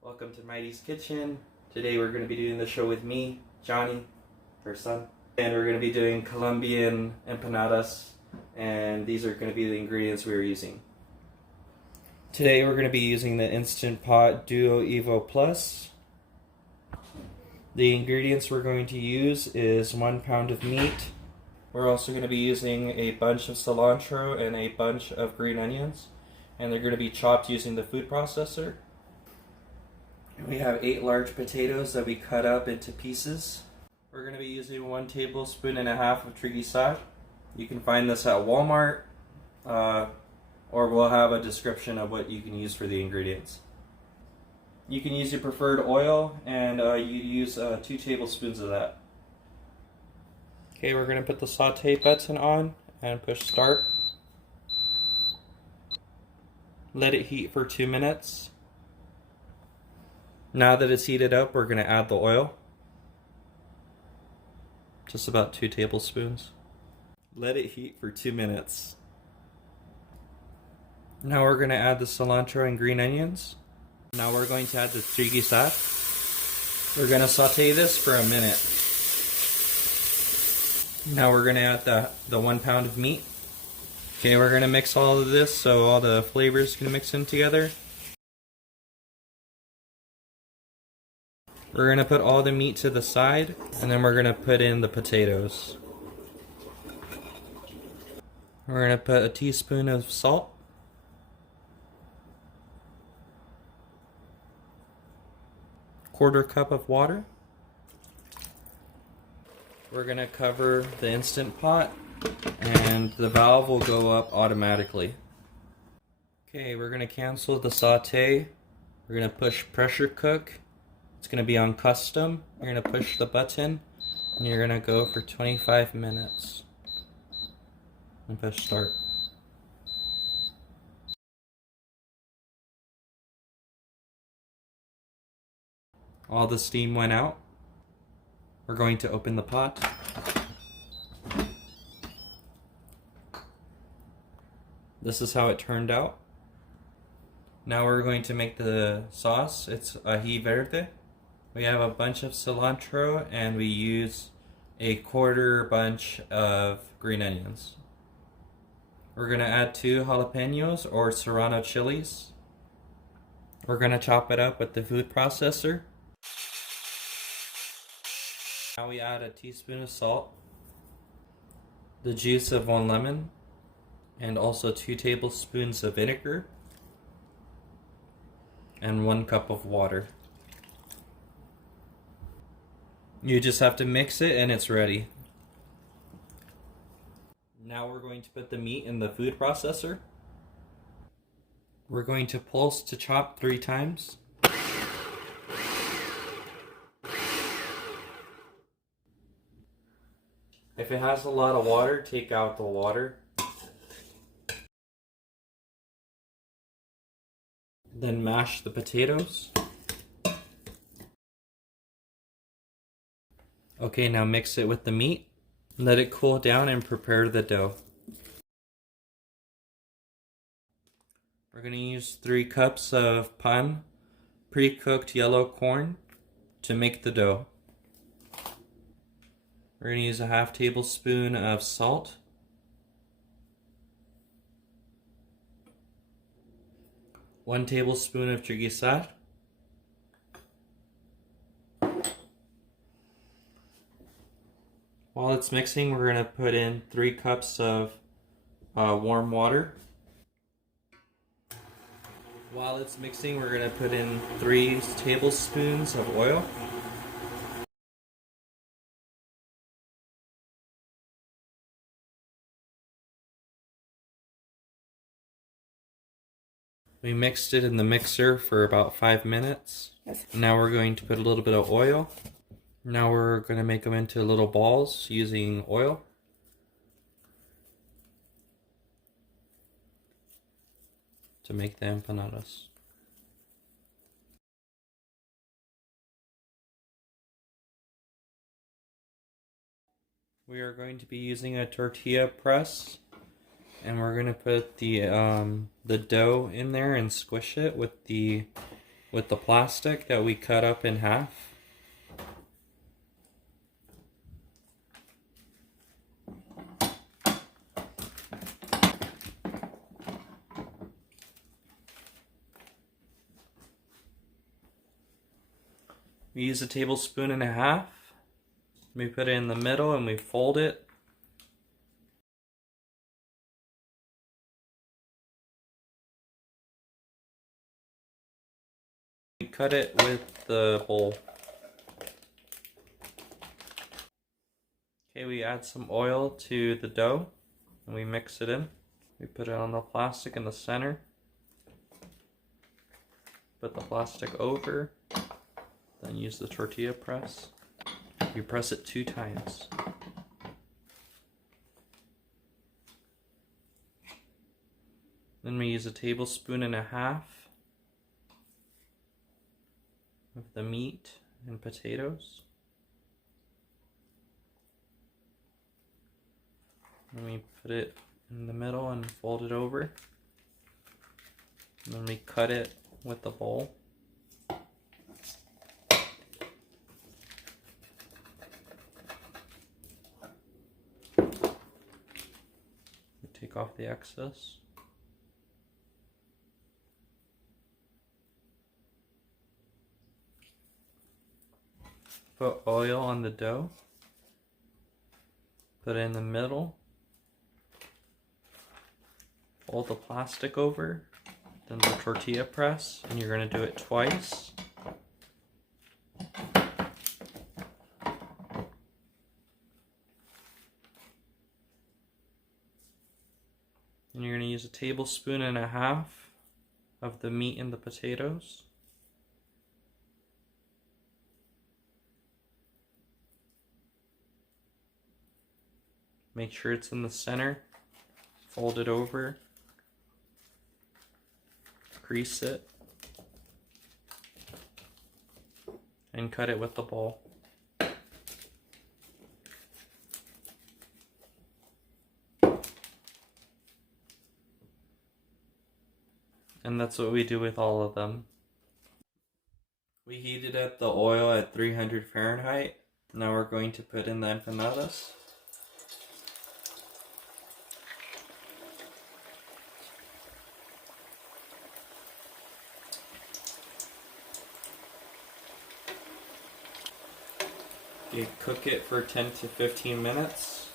Welcome to Mighty's Kitchen. Today we're going to be doing the show with me, Johnny, her son, and we're going to be doing Colombian empanadas, and these are going to be the ingredients we're using. Today we're going to be using the Instant Pot Duo Evo Plus. The ingredients we're going to use is 1 pound of meat. We're also going to be using a bunch of cilantro and a bunch of green onions, and they're going to be chopped using the food processor. We have 8 large potatoes that we cut up into pieces. We're going to be using 1 tablespoon and a half of Triguisar. You can find this at Walmart, or we'll have a description of what you can use for the ingredients. You can use your preferred oil, and you use 2 tablespoons of that. Okay, we're going to put the saute button on and push start. Let it heat for 2 minutes. Now that it's heated up, we're going to add the oil. Just about 2 tablespoons. Let it heat for 2 minutes. Now we're going to add the cilantro and green onions. Now we're going to add the Triguisar. We're going to saute this for a minute. Now we're going to add the 1 pound of meat. Okay, we're going to mix all of this so all the flavors can mix in together. We're going to put all the meat to the side, and then we're going to put in the potatoes. We're going to put a teaspoon of salt. Quarter cup of water. We're going to cover the Instant Pot, and the valve will go up automatically. Okay, we're going to cancel the saute. We're going to push pressure cook. It's going to be on custom. You're going to push the button, and you're going to go for 25 minutes. And push start. All the steam went out. We're going to open the pot. This is how it turned out. Now we're going to make the sauce. It's Aji Verde. We have a bunch of cilantro, and we use a quarter bunch of green onions. We're going to add 2 jalapeños or serrano chilies. We're going to chop it up with the food processor. Now we add a teaspoon of salt, the juice of 1 lemon, and also 2 tablespoons of vinegar, and 1 cup of water. You just have to mix it and it's ready. Now we're going to put the meat in the food processor. We're going to pulse to chop 3 times. If it has a lot of water, take out the water. Then mash the potatoes. Okay, now mix it with the meat. Let it cool down and prepare the dough. We're going to use 3 cups of pan, pre-cooked yellow corn, to make the dough. We're going to use a half tablespoon of salt, 1 tablespoon of Triguisar, while it's mixing, we're going to put in 3 cups of warm water. While it's mixing, we're going to put in 3 tablespoons of oil. We mixed it in the mixer for about 5 minutes. Now we're going to put a little bit of oil. Now we're going to make them into little balls using oil. To make the empanadas. We are going to be using a tortilla press, and we're going to put the dough in there and squish it with the with the plastic that we cut up in half. We use 1.5 tablespoons. We put it in the middle and we fold it. We cut it with the bowl. Okay, we add some oil to the dough and we mix it in. We put it on the plastic in the center. Put the plastic over, then use the tortilla press. You press it 2 times. Then we use 1.5 tablespoons of the meat and potatoes. Then we put it in the middle and fold it over. And then we cut it with the bowl. We take off the excess. Put oil on the dough. Put it in the middle. Fold the plastic over. Then the tortilla press, and you're going to do it twice. And you're going to use 1.5 tablespoons of the meat and the potatoes. Make sure it's in the center. Fold it over. Grease it. And cut it with the bowl. And that's what we do with all of them. We heated up the oil at 300 Fahrenheit. Now we're going to put in the empanadas. You cook it for 10 to 15 minutes.